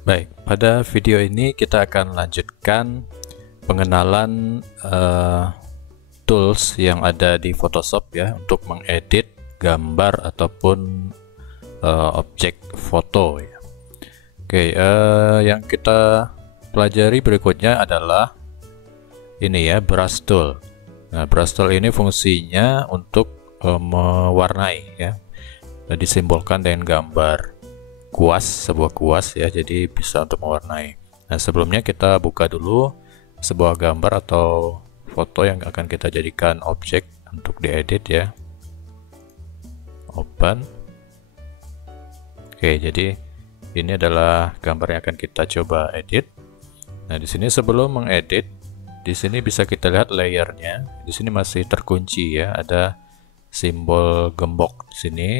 Baik, pada video ini kita akan lanjutkan pengenalan tools yang ada di Photoshop ya untuk mengedit gambar ataupun objek foto ya. Oke, yang kita pelajari berikutnya adalah ini ya, brush tool. Nah, brush tool ini fungsinya untuk mewarnai ya. Disimbolkan dengan gambar kuas, sebuah kuas ya, jadi bisa untuk mewarnai. Nah, sebelumnya kita buka dulu sebuah gambar atau foto yang akan kita jadikan objek untuk diedit ya. Open. Oke, jadi ini adalah gambar yang akan kita coba edit. Nah, di sini sebelum mengedit, di sini bisa kita lihat layernya. Di sini masih terkunci ya, ada simbol gembok di sini.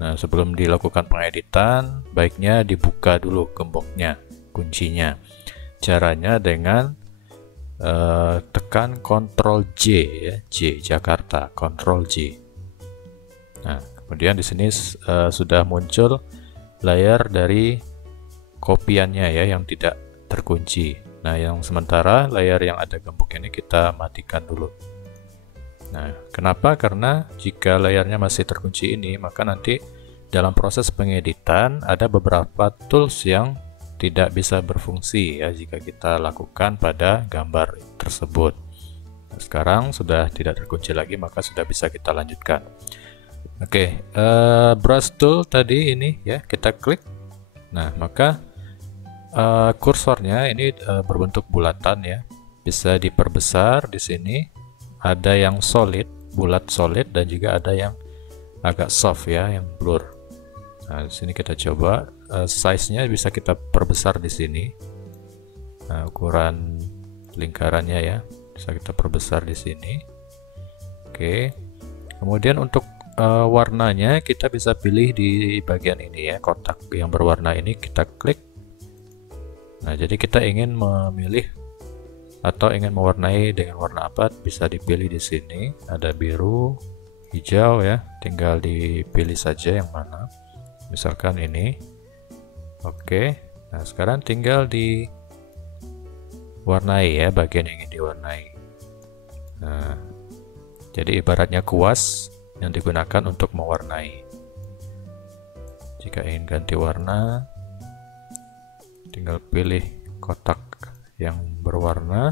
Nah, sebelum dilakukan pengeditan, baiknya dibuka dulu gemboknya, kuncinya. Caranya dengan tekan Ctrl J ya, J Jakarta, Ctrl J. Nah, kemudian di sini sudah muncul layar dari kopiannya ya, yang tidak terkunci. Nah, yang sementara layar yang ada gembok ini kita matikan dulu. Nah, kenapa? Karena jika layarnya masih terkunci ini, maka nanti dalam proses pengeditan ada beberapa tools yang tidak bisa berfungsi ya jika kita lakukan pada gambar tersebut. Nah, sekarang sudah tidak terkunci lagi, maka sudah bisa kita lanjutkan. Oke, brush tool tadi ini ya, kita klik. Nah, maka kursornya ini berbentuk bulatan ya, bisa diperbesar di sini. Ada yang solid, bulat solid, dan juga ada yang agak soft ya, yang blur. Nah, di sini kita coba size-nya bisa kita perbesar di sini. Nah, ukuran lingkarannya ya, bisa kita perbesar di sini. Oke. Kemudian untuk warnanya kita bisa pilih di bagian ini ya, kotak yang berwarna ini kita klik. Nah, jadi kita ingin memilih atau ingin mewarnai dengan warna apa, bisa dipilih di sini. Ada biru, hijau ya, tinggal dipilih saja yang mana. Misalkan ini. Oke. Nah, sekarang tinggal diwarnai ya bagian yang ingin diwarnai. Nah, jadi ibaratnya kuas yang digunakan untuk mewarnai. Jika ingin ganti warna, tinggal pilih kotak yang berwarna,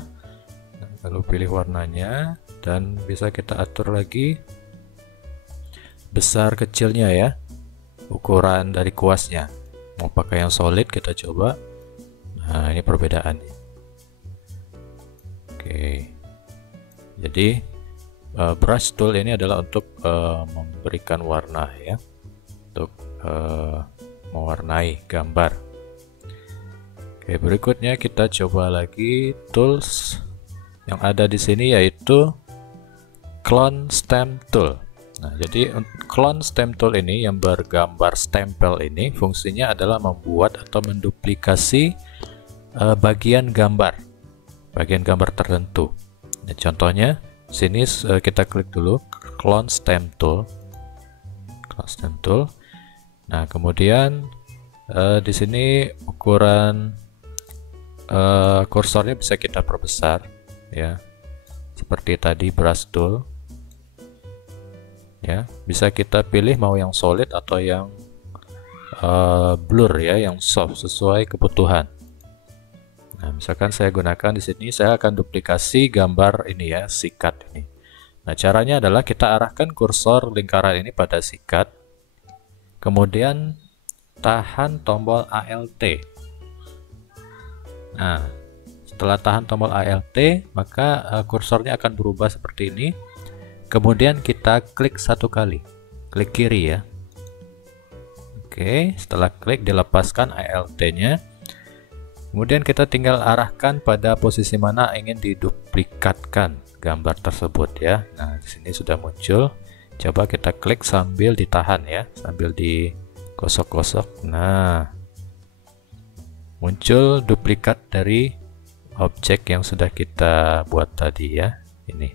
lalu pilih warnanya, dan bisa kita atur lagi besar kecilnya ya, ukuran dari kuasnya. Mau pakai yang solid, kita coba. Nah, ini perbedaannya. Oke, jadi brush tool ini adalah untuk memberikan warna ya, untuk mewarnai gambar. Oke, berikutnya kita coba lagi tools yang ada di sini, yaitu clone stamp tool. Nah, jadi clone stamp tool ini yang bergambar stempel ini fungsinya adalah membuat atau menduplikasi bagian gambar tertentu. Nah, contohnya sini kita klik dulu clone stamp tool. Nah, kemudian di sini ukuran kursornya bisa kita perbesar ya, seperti tadi brush tool ya. Bisa kita pilih mau yang solid atau yang blur ya, yang soft, sesuai kebutuhan. Nah, misalkan saya gunakan di sini, saya akan duplikasi gambar ini ya, sikat ini. Nah, caranya adalah kita arahkan kursor lingkaran ini pada sikat, kemudian tahan tombol ALT. Nah, setelah tahan tombol ALT, maka kursornya akan berubah seperti ini. Kemudian kita klik satu kali, klik kiri ya. Oke, setelah klik dilepaskan ALT-nya. Kemudian kita tinggal arahkan pada posisi mana ingin diduplikatkan gambar tersebut ya. Nah, di sini sudah muncul. Coba kita klik sambil ditahan ya, sambil digosok-gosok. Nah, muncul duplikat dari objek yang sudah kita buat tadi ya, ini.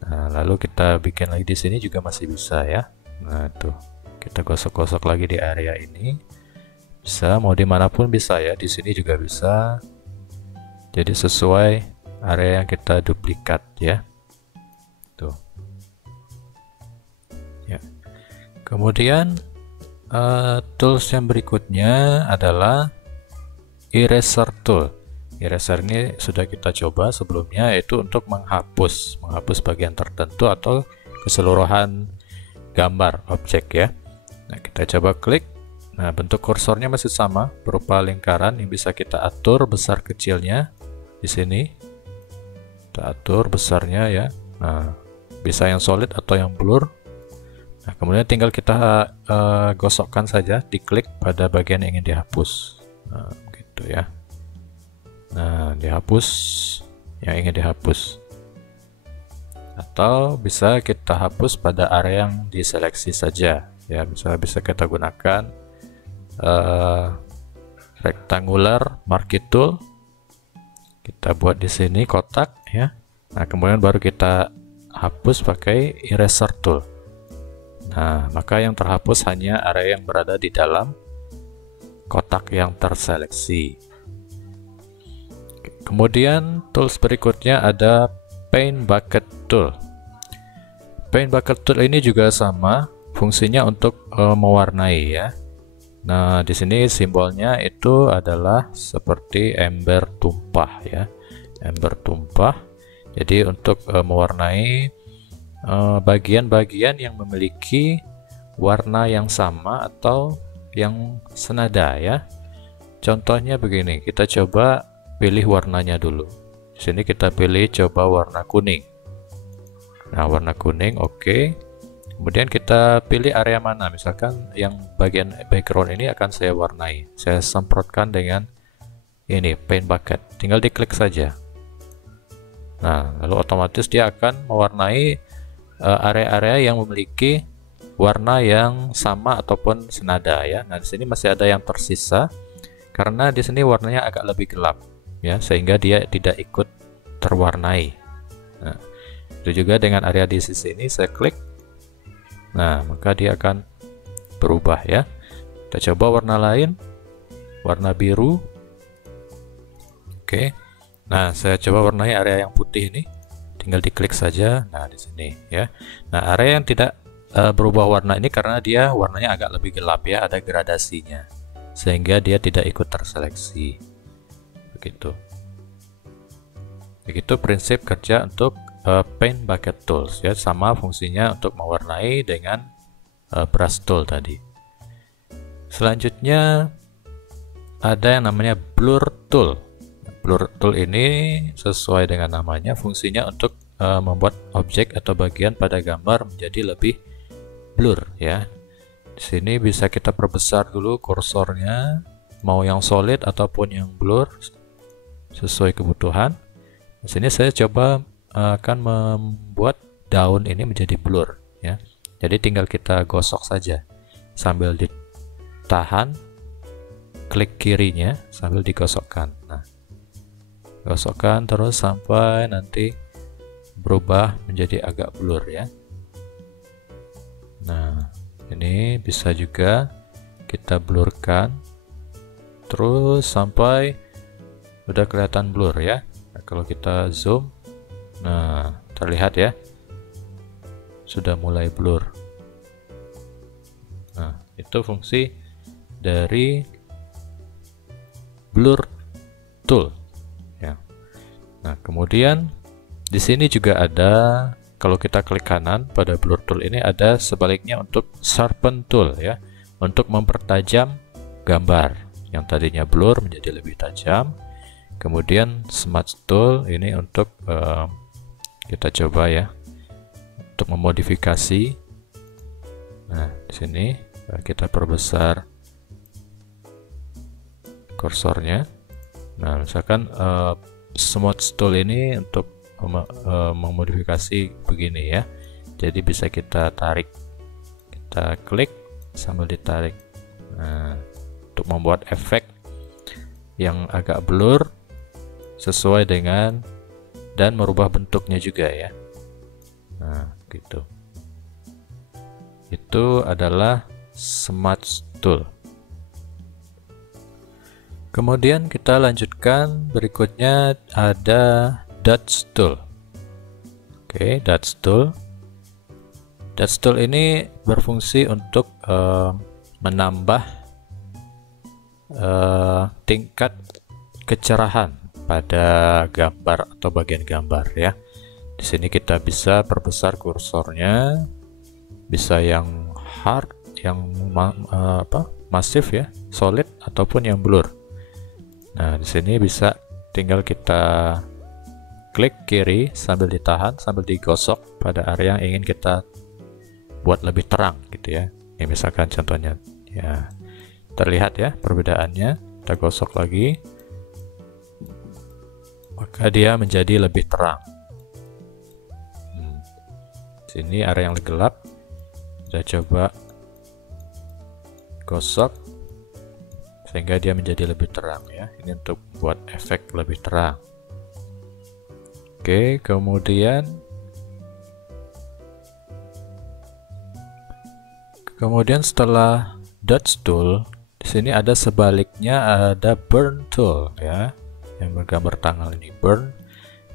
Nah, lalu kita bikin lagi di sini juga masih bisa ya. Nah, tuh kita gosok-gosok lagi di area ini. Bisa mau dimanapun bisa ya, di sini juga bisa. Jadi sesuai area yang kita duplikat ya. Tuh. Ya. Kemudian tools yang berikutnya adalah eraser tool. Eraser ini sudah kita coba sebelumnya, yaitu untuk menghapus bagian tertentu atau keseluruhan gambar objek ya. Nah, kita coba klik. Nah, bentuk kursornya masih sama, berupa lingkaran yang bisa kita atur besar kecilnya di sini. Kita atur besarnya ya. Nah, bisa yang solid atau yang blur. Nah, kemudian tinggal kita gosokkan saja, diklik pada bagian yang ingin dihapus. Nah, gitu ya. Nah, dihapus yang ingin dihapus. Atau bisa kita hapus pada area yang diseleksi saja. Ya, bisa kita gunakan rectangular marquee tool. Kita buat di sini kotak ya. Nah, kemudian baru kita hapus pakai eraser tool. Nah, maka yang terhapus hanya area yang berada di dalam kotak yang terseleksi. Kemudian tools berikutnya ada Paint Bucket Tool. Paint Bucket Tool ini juga sama, fungsinya untuk mewarnai ya. Nah, di sini simbolnya itu adalah seperti ember tumpah ya. Ember tumpah. Jadi untuk mewarnai bagian-bagian yang memiliki warna yang sama atau yang senada ya. Contohnya begini, kita coba pilih warnanya dulu. Di sini kita pilih coba warna kuning. Nah, warna kuning oke. Kemudian kita pilih area mana, misalkan yang bagian background ini akan saya warnai. Saya semprotkan dengan ini paint bucket. Tinggal diklik saja. Nah, lalu otomatis dia akan mewarnai area-area yang memiliki warna yang sama ataupun senada ya. Nah, di sini masih ada yang tersisa karena di sini warnanya agak lebih gelap ya, sehingga dia tidak ikut terwarnai. Nah, itu juga dengan area di sisi ini saya klik. Nah, maka dia akan berubah ya. Kita coba warna lain, warna biru. Oke. Nah, saya coba warnai area yang putih ini. Tinggal diklik saja. Nah, di sini ya. Nah, area yang tidak berubah warna ini karena dia warnanya agak lebih gelap ya, ada gradasinya, sehingga dia tidak ikut terseleksi. Begitu. Begitu prinsip kerja untuk Paint Bucket Tools ya, sama fungsinya untuk mewarnai dengan brush tool tadi. Selanjutnya ada yang namanya Blur Tool. Blur Tool ini sesuai dengan namanya, fungsinya untuk membuat objek atau bagian pada gambar menjadi lebih blur ya. Di sini bisa kita perbesar dulu kursornya, mau yang solid ataupun yang blur sesuai kebutuhan. Di sini saya coba akan membuat daun ini menjadi blur ya. Jadi tinggal kita gosok saja sambil ditahan, klik kirinya sambil digosokkan. Nah, gosokkan terus sampai nanti berubah menjadi agak blur ya. Nah, ini bisa juga kita blurkan terus sampai udah kelihatan blur ya. Nah, kalau kita zoom, nah terlihat ya, sudah mulai blur. Nah, itu fungsi dari Blur Tool ya. Nah, kemudian di sini juga ada, kalau kita klik kanan pada Blur Tool ini ada sebaliknya untuk Sharpen Tool ya, untuk mempertajam gambar yang tadinya blur menjadi lebih tajam. Kemudian Smudge Tool ini untuk kita coba ya, untuk memodifikasi. Nah, di sini kita perbesar kursornya. Nah, misalkan Smudge Tool ini untuk memodifikasi begini ya, jadi bisa kita tarik, kita klik sambil ditarik. Nah, untuk membuat efek yang agak blur sesuai dengan dan merubah bentuknya juga ya. Nah, gitu. Itu adalah Smudge Tool. Kemudian kita lanjutkan, berikutnya ada Dodge Tool. Oke, Dodge Tool. Dodge Tool ini berfungsi untuk menambah tingkat kecerahan pada gambar atau bagian gambar ya. Di sini kita bisa perbesar kursornya, bisa yang hard, yang masif ya, solid ataupun yang blur. Nah, di sini bisa tinggal kita klik kiri sambil ditahan, sambil digosok pada area yang ingin kita buat lebih terang gitu ya. Ini misalkan contohnya ya, terlihat ya perbedaannya. Kita gosok lagi, maka dia menjadi lebih terang. Sini area yang gelap, kita coba gosok sehingga dia menjadi lebih terang ya. Ini untuk buat efek lebih terang. Oke, kemudian setelah Dodge Tool, di sini ada sebaliknya, ada Burn Tool ya, yang bergambar tanggal ini. Burn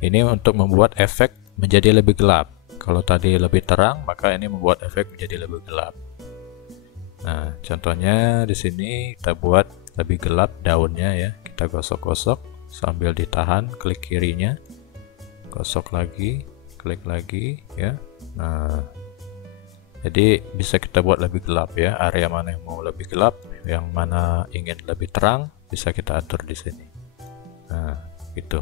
ini untuk membuat efek menjadi lebih gelap. Kalau tadi lebih terang, maka ini membuat efek menjadi lebih gelap. Nah, contohnya di sini kita buat lebih gelap daunnya ya. Kita gosok-gosok sambil ditahan, klik kirinya, gosok lagi, klik lagi ya. Nah, jadi bisa kita buat lebih gelap ya. Area mana yang mau lebih gelap, yang mana ingin lebih terang, bisa kita atur di sini. Nah, gitu.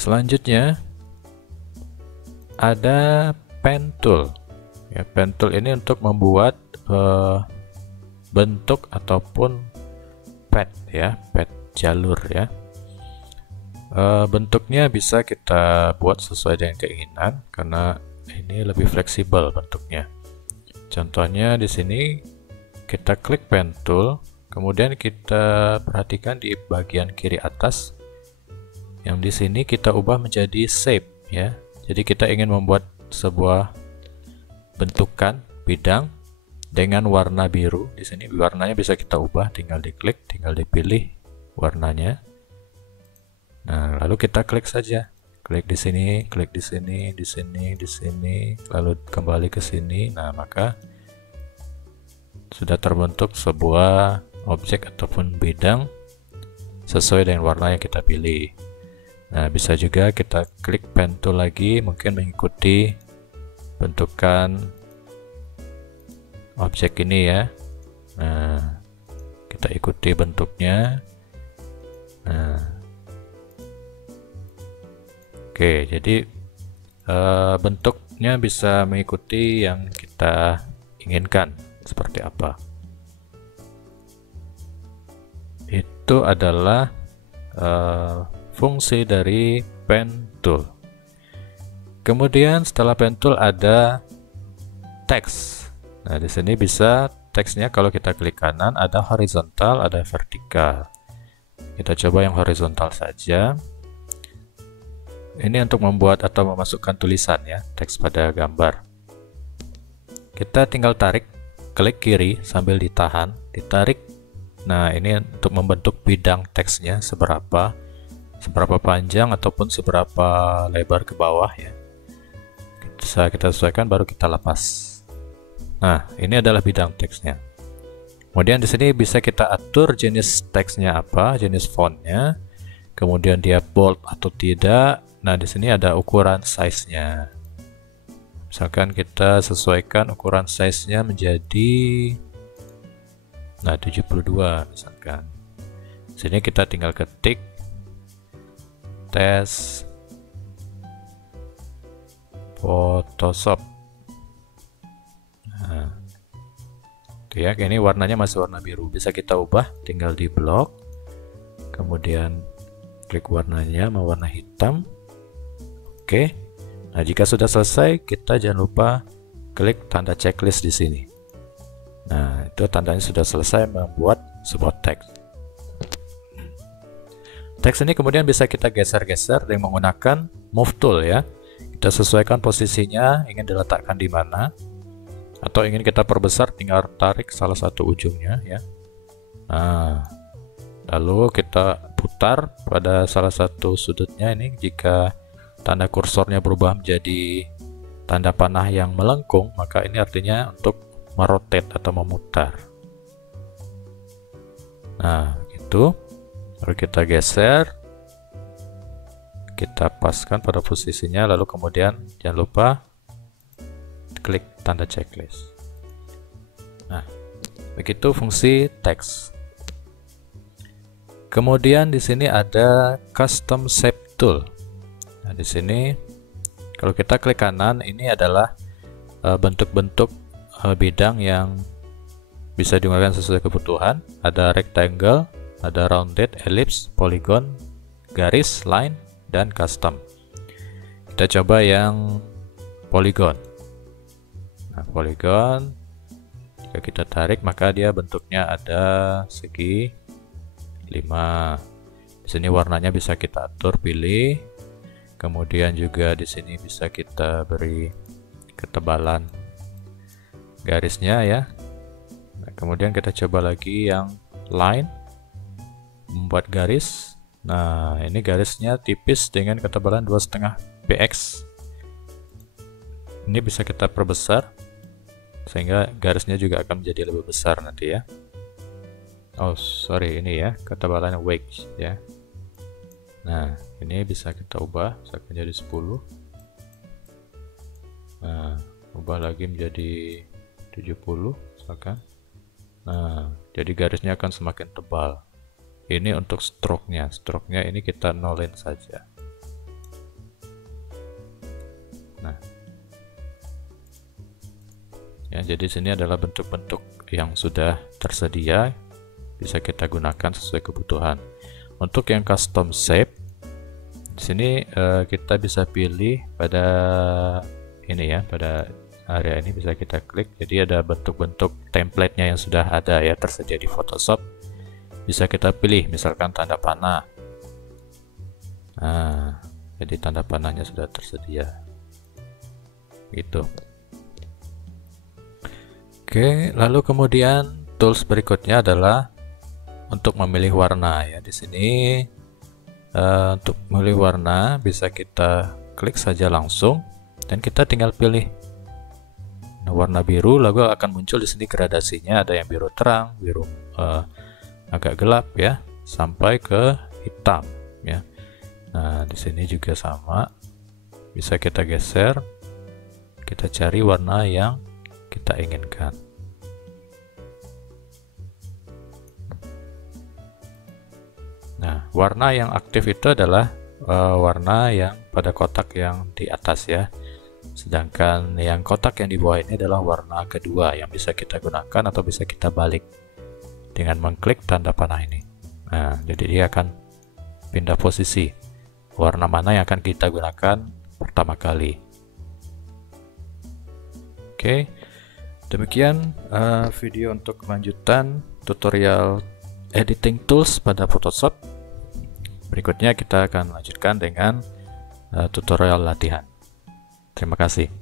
Selanjutnya ada Pen Tool. Ya, Pen Tool ini untuk membuat bentuk ataupun pad ya, pad jalur ya. Bentuknya bisa kita buat sesuai dengan keinginan karena ini lebih fleksibel bentuknya. Contohnya di sini kita klik Pen Tool, kemudian kita perhatikan di bagian kiri atas. Yang di sini kita ubah menjadi shape ya. Jadi kita ingin membuat sebuah bentukan bidang dengan warna biru. Di sini warnanya bisa kita ubah, tinggal diklik, tinggal dipilih warnanya. Nah, lalu kita klik saja. Klik di sini, klik di sini, di sini, di sini, lalu kembali ke sini. Nah, maka sudah terbentuk sebuah objek ataupun bidang sesuai dengan warna yang kita pilih. Nah, bisa juga kita klik Pen Tool lagi, mungkin mengikuti bentukan objek ini ya. Nah, kita ikuti bentuknya. Nah, oke, jadi bentuknya bisa mengikuti yang kita inginkan seperti apa. Itu adalah fungsi dari Pen Tool. Kemudian setelah Pen Tool ada teks. Nah, di sini bisa teksnya kalau kita klik kanan ada horizontal, ada vertikal. Kita coba yang horizontal saja. Ini untuk membuat atau memasukkan tulisan ya, teks pada gambar. Kita tinggal tarik, klik kiri sambil ditahan, ditarik. Nah, ini untuk membentuk bidang teksnya seberapa panjang ataupun seberapa lebar ke bawah ya. Bisa kita sesuaikan, baru kita lepas. Nah, ini adalah bidang teksnya. Kemudian di sini bisa kita atur jenis teksnya apa, jenis fontnya, kemudian dia bold atau tidak. Nah, di sini ada ukuran size-nya. Misalkan kita sesuaikan ukuran size-nya menjadi 72 misalkan. Di sini kita tinggal ketik tes Photoshop. Nah, itu ya, ini warnanya masih warna biru, bisa kita ubah, tinggal di blok, kemudian klik warnanya mau warna hitam. Oke, nah jika sudah selesai, kita jangan lupa klik tanda checklist di sini. Nah, itu tandanya sudah selesai membuat sebuah teks. Teks ini kemudian bisa kita geser-geser dengan menggunakan Move Tool ya. Kita sesuaikan posisinya, ingin diletakkan di mana. Atau ingin kita perbesar, tinggal tarik salah satu ujungnya ya. Nah, lalu kita putar pada salah satu sudutnya ini. Jika tanda kursornya berubah menjadi tanda panah yang melengkung, maka ini artinya untuk merotate atau memutar. Nah, itu. Lalu kita geser, kita paskan pada posisinya, lalu kemudian jangan lupa klik tanda checklist. Nah, begitu fungsi teks. Kemudian di sini ada custom shape tool. Nah, di sini kalau kita klik kanan, ini adalah bentuk-bentuk bidang yang bisa digunakan sesuai kebutuhan. Ada rectangle, ada rounded, ellipse, polygon, garis, line, dan custom. Kita coba yang polygon. Nah, polygon, jika kita tarik maka dia bentuknya ada segi 5. Di sini warnanya bisa kita atur, pilih. Kemudian juga di sini bisa kita beri ketebalan garisnya ya. Nah, kemudian kita coba lagi yang line, membuat garis. Nah, ini garisnya tipis dengan ketebalan 2,5 px. Ini bisa kita perbesar sehingga garisnya juga akan menjadi lebih besar nanti ya. Oh sorry, ini ya ketebalan wedge ya. Nah, ini bisa kita ubah misalkan jadi 10. Nah, ubah lagi menjadi 70 misalkan. Nah, jadi garisnya akan semakin tebal. Ini untuk stroke-nya. Stroke-nya ini kita nolin saja. Nah, ya, jadi sini adalah bentuk-bentuk yang sudah tersedia, bisa kita gunakan sesuai kebutuhan. Untuk yang custom shape, di sini kita bisa pilih pada ini ya, pada area ini bisa kita klik. Jadi ada bentuk-bentuk template-nya yang sudah ada ya, tersedia di Photoshop. Bisa kita pilih misalkan tanda panah. Nah, jadi tanda panahnya sudah tersedia gitu. Oke, lalu kemudian tools berikutnya adalah untuk memilih warna ya. Di sini untuk memilih warna bisa kita klik saja langsung dan kita tinggal pilih. Nah, warna biru, lalu akan muncul di sini gradasinya, ada yang biru terang, biru agak gelap ya, sampai ke hitam ya. Nah, di sini juga sama, bisa kita geser, kita cari warna yang kita inginkan. Nah, warna yang aktif itu adalah warna yang pada kotak yang di atas ya. Sedangkan yang kotak yang di bawah ini adalah warna kedua yang bisa kita gunakan atau bisa kita balik dengan mengklik tanda panah ini. Nah, jadi dia akan pindah posisi warna mana yang akan kita gunakan pertama kali. Oke, demikian video untuk kelanjutan tutorial editing tools pada Photoshop. Berikutnya kita akan lanjutkan dengan tutorial latihan. Terima kasih.